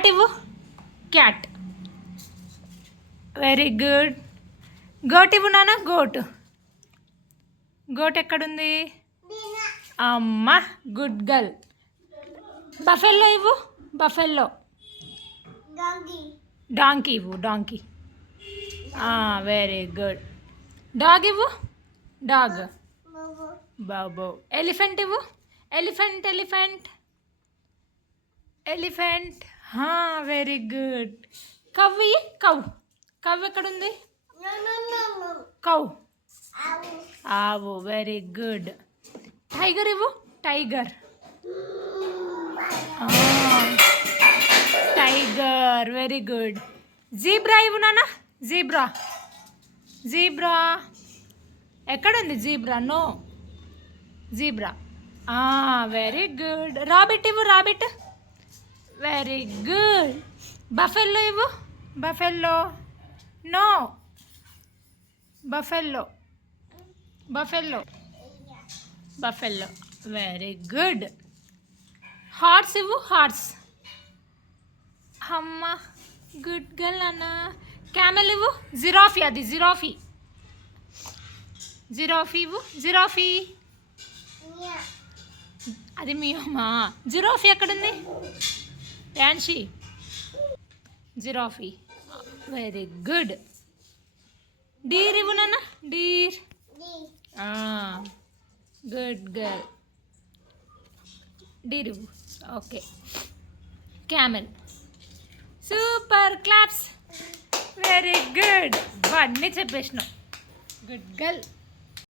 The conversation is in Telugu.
క్యాట్ ఇవ్వు. క్యాట్. Very good. గోట్ ఇవ్వు నాన్న. గోట్. గోట్ ఎక్కడుంది? అమ్మ, గుడ్ గర్ల్. బఫెల్లో ఇవ్వు. బఫెల్లో. డాంకీ ఇవ్వు. డాంకీ. Very good. డాగ్ ఇవ్వు. డాగ్. బాబో. ఎలిఫెంట్ ఇవ్వు. Elephant. Elephant. Elephant. Very good. Cow ఇయ్యి. కవ్. కవ్ ఎక్కడుంది? కవ్. ఆవు. Very good. టైగర్ ఇవ్వు. Tiger. Tiger. Very good. Zebra ఇవ్వు నాన్న. జీబ్రా. జీబ్రా ఎక్కడుంది? Zebra. No. Zebra. Very good. Rabbit ఇవ్వు. రాబిట్. Very good. బఫెల్లో ఇవ్వు. Buffalo. No. Buffalo. Buffalo. Buffalo. Very good. Horse ఇవ్వు. హార్స్. అమ్మ, గుడ్ గర్ల్ అన్న. క్యామెల్ ఇవ్వు. జిరాఫీ. అది జిరాఫీ. జిరాఫీ ఇవ్వు. జిరాఫీ. అది మీ అమ్మా. జిరాఫీ ఎక్కడుంది? యాన్షి. జిరాఫీ. Very good. డీర్ ఇవ్వు నాన్న. డీర్. Good girl. డీర్ ఇవ్వు. Okay. Camel. Super. Claps. Very good. అన్నీ చెప్పేసినావు. Good girl.